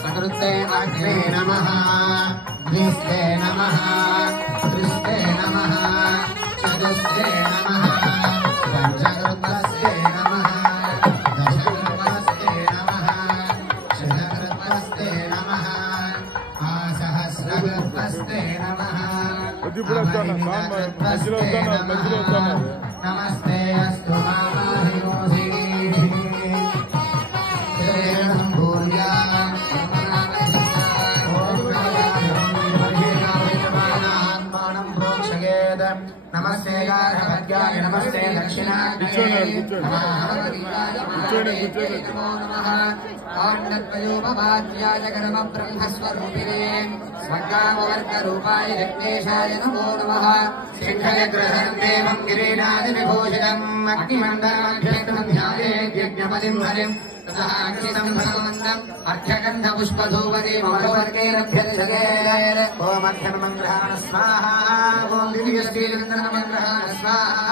सकृते अग्ने नमः द्विस्ते नमः त्रिस्ते नमः चतुस्ते नमः पंचकृतस्ते नमः दशकृतस्ते नमः शतकृतस्ते नमः सहस्रकृतस्ते नमः नमस्ते अस्तु नमस्ते गार्हपत्याय नमस्ते दक्षिणाग्नये नमो नमः काण्डद्वयोपवाद्याय कर्म ब्रह्मस्वरूपिणे स्वकामवर्गरूपाय यज्ञेशाय नमो नमः सिंहयग्रहं देवं गिरीनादिविभूषितम् अग्निमण्डलमभ्यन्तम् ध्यायेद्यज्ञपतिं हरिम् ततः अग्निसम्भ्रमन्दम् अर्घ्यगन्धपुष्पधूपति ममवर्गैरभ्यर्चते ओमर्घ्यनमङ्ग्रहाण स्वाहा ओम दिव्यश्रीचन्द्रनमङ्ग्रहाण स्वाहा।